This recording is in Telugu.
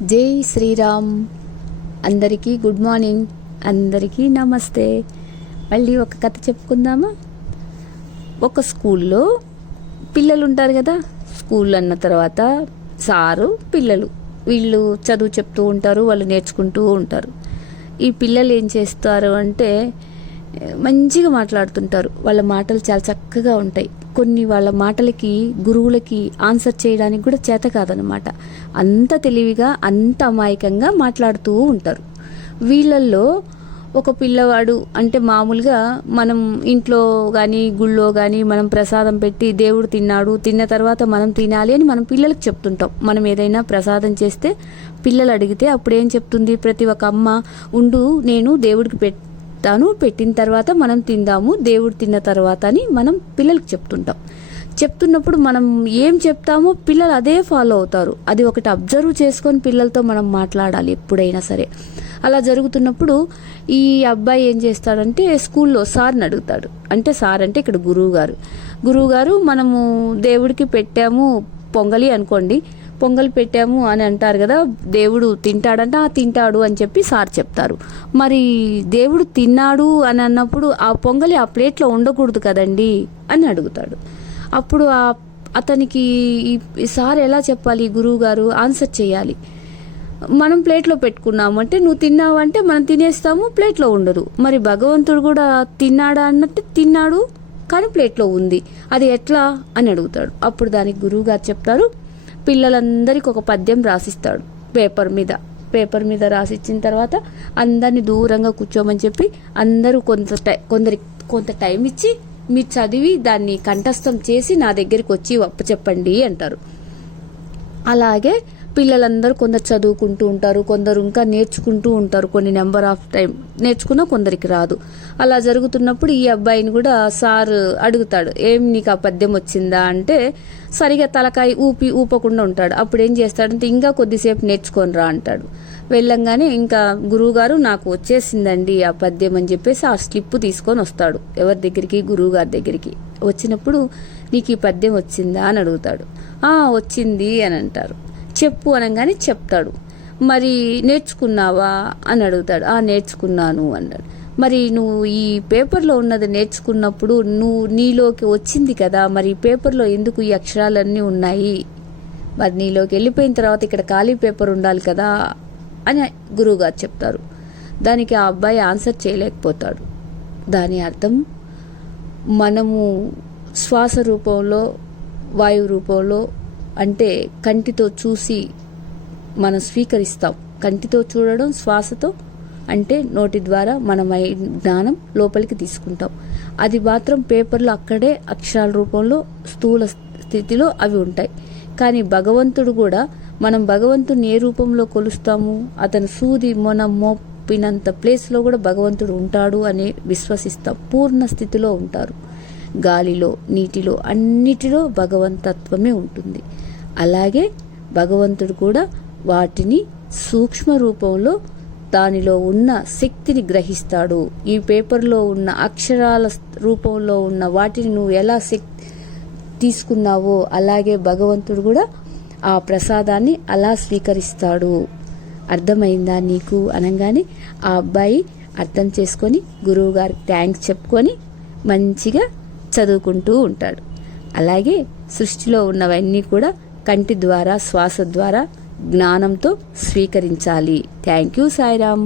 జై శ్రీరామ్. అందరికీ గుడ్ మార్నింగ్, అందరికీ నమస్తే. మళ్ళీ ఒక కథ చెప్పుకుందామా? ఒక స్కూల్లో పిల్లలు ఉంటారు కదా. స్కూల్ అన్న తర్వాత సారు పిల్లలు వీళ్ళు చదువు చెప్తూ ఉంటారు, వాళ్ళు నేర్చుకుంటూ ఉంటారు. ఈ పిల్లలు ఏం చేస్తారు అంటే మంచిగా మాట్లాడుతుంటారు. వాళ్ళ మాటలు చాలా చక్కగా ఉంటాయి. కొన్ని వాళ్ళ మాటలకి గురువులకి ఆన్సర్ చేయడానికి కూడా చేత కాదనమాట. అంత తెలివిగా అంత అమాయకంగా మాట్లాడుతూ ఉంటారు. వీళ్ళల్లో ఒక పిల్లవాడు అంటే మామూలుగా మనం ఇంట్లో కానీ గుళ్ళో కానీ మనం ప్రసాదం పెట్టి దేవుడు తిన్నాడు, తిన్న తర్వాత మనం తినాలి అని మనం పిల్లలకు చెప్తుంటాం. మనం ఏదైనా ప్రసాదం చేస్తే పిల్లలు అడిగితే అప్పుడు ఏం చెప్తుంది ప్రతి ఒక్క అమ్మ, ఉండు నేను దేవుడికి పెట్టిన తర్వాత మనం తిందాము, దేవుడు తిన్న తర్వాత అని మనం పిల్లలకు చెప్తుంటాం. చెప్తున్నప్పుడు మనం ఏం చెప్తామో పిల్లలు అదే ఫాలో అవుతారు. అది ఒకటి అబ్జర్వ్ చేసుకొని పిల్లలతో మనం మాట్లాడాలి ఎప్పుడైనా సరే. అలా జరుగుతున్నప్పుడు ఈ అబ్బాయి ఏం చేస్తాడంటే స్కూల్లో సార్ని అడుగుతాడు. అంటే సార్ అంటే ఇక్కడ గురువుగారు మనము దేవుడికి పెట్టాము పొంగలి అనుకోండి, పొంగల్ పెట్టాము అని అంటారు కదా, దేవుడు తింటాడంట. తింటాడు అని చెప్పి సార్ చెప్తారు. మరి దేవుడు తిన్నాడు అని అన్నప్పుడు ఆ పొంగలి ఆ ప్లేట్లో ఉండకూడదు కదండి అని అడుగుతాడు. అప్పుడు అతనికి సార్ ఎలా చెప్పాలి? గురువు గారు ఆన్సర్ చేయాలి. మనం ప్లేట్లో పెట్టుకున్నామంటే నువ్వు తిన్నావంటే మనం తినేస్తాము, ప్లేట్లో ఉండదు. మరి భగవంతుడు కూడా తిన్నాడా అన్నట్టు తిన్నాడు కానీ ప్లేట్లో ఉంది, అది ఎట్లా అని అడుగుతాడు. అప్పుడు దానికి గురువు గారు చెప్తారు, పిల్లలందరికీ ఒక పద్యం రాసిస్తాడు పేపర్ మీద రాసిచ్చిన తర్వాత అందరినీ దూరంగా కూర్చోమని చెప్పి అందరూ కొంత టైం ఇచ్చి మీరు చదివి దాన్ని కంఠస్థం చేసి నా దగ్గరికి వచ్చి చెప్పండి అంటారు. అలాగే పిల్లలందరూ కొందరు చదువుకుంటూ ఉంటారు, కొందరు ఇంకా నేర్చుకుంటూ ఉంటారు. కొన్ని నెంబర్ ఆఫ్ టైం నేర్చుకున్నా కొందరికి రాదు. అలా జరుగుతున్నప్పుడు ఈ అబ్బాయిని కూడా సార్ అడుగుతాడు, ఏం నీకు ఆ పద్యం వచ్చిందా అంటే సరిగా తలకాయ ఊపకుండా ఉంటాడు. అప్పుడు ఏం చేస్తాడంటే ఇంకా కొద్దిసేపు నేర్చుకొని రా అంటాడు. వెళ్ళంగానే ఇంకా గురువుగారు నాకు వచ్చేసిందండి ఆ పద్యం అని చెప్పేసి ఆ స్లిప్ తీసుకొని వస్తాడు. ఎవరి దగ్గరికి? గురువుగారి దగ్గరికి. వచ్చినప్పుడు నీకు ఈ పద్యం వచ్చిందా అని అడుగుతాడు. వచ్చింది అని అంటారు. చెప్పు అనగానే చెప్తాడు. మరి నేర్చుకున్నావా అని అడుగుతాడు. నేర్చుకున్నాను అన్నాడు. మరి నువ్వు ఈ పేపర్లో ఉన్నది నేర్చుకున్నప్పుడు నీలోకి వచ్చింది కదా, మరి పేపర్లో ఎందుకు ఈ అక్షరాలన్నీ ఉన్నాయి? మరి నీలోకి వెళ్ళిపోయిన తర్వాత ఇక్కడ ఖాళీ పేపర్ ఉండాలి కదా అని గురువుగారు చెప్తారు. దానికి ఆ అబ్బాయి ఆన్సర్ చేయలేకపోతాడు. దాని అర్థం మనము శ్వాస రూపంలో, వాయు రూపంలో అంటే కంటితో చూసి మనం స్వీకరిస్తాం. కంటితో చూడడం, శ్వాసతో అంటే నోటి ద్వారా మనం జ్ఞానం లోపలికి తీసుకుంటాం. అది మాత్రం పేపర్లో అక్కడే అక్షరాల రూపంలో స్థూల స్థితిలో అవి ఉంటాయి. కానీ భగవంతుడు కూడా మనం భగవంతుని ఏ రూపంలో కొలుస్తాము? అతను సూది మనం మోపినంత ప్లేస్లో కూడా భగవంతుడు ఉంటాడు అని విశ్వసిస్తాం. పూర్ణ స్థితిలో ఉంటారు. గాలిలో, నీటిలో, అన్నిటిలో భగవంతత్వమే ఉంటుంది. అలాగే భగవంతుడు కూడా వాటిని సూక్ష్మ రూపంలో దానిలో ఉన్న శక్తిని గ్రహిస్తాడు. ఈ పేపర్లో ఉన్న అక్షరాల రూపంలో ఉన్న వాటిని నువ్వు ఎలా తీసుకున్నావో అలాగే భగవంతుడు కూడా ఆ ప్రసాదాన్ని అలా స్వీకరిస్తాడు. అర్థమైందా నీకు అనగానే ఆ అబ్బాయి అర్థం చేసుకొని గురువు గారికి థ్యాంక్స్ చెప్పుకొని మంచిగా చదువుకుంటూ ఉంటాడు. అలాగే సృష్టిలో ఉన్నవన్నీ కూడా కంటి ద్వారా, శ్వాస ద్వారా జ్ఞానంతో స్వీకరించాలి. Thank you Sairam.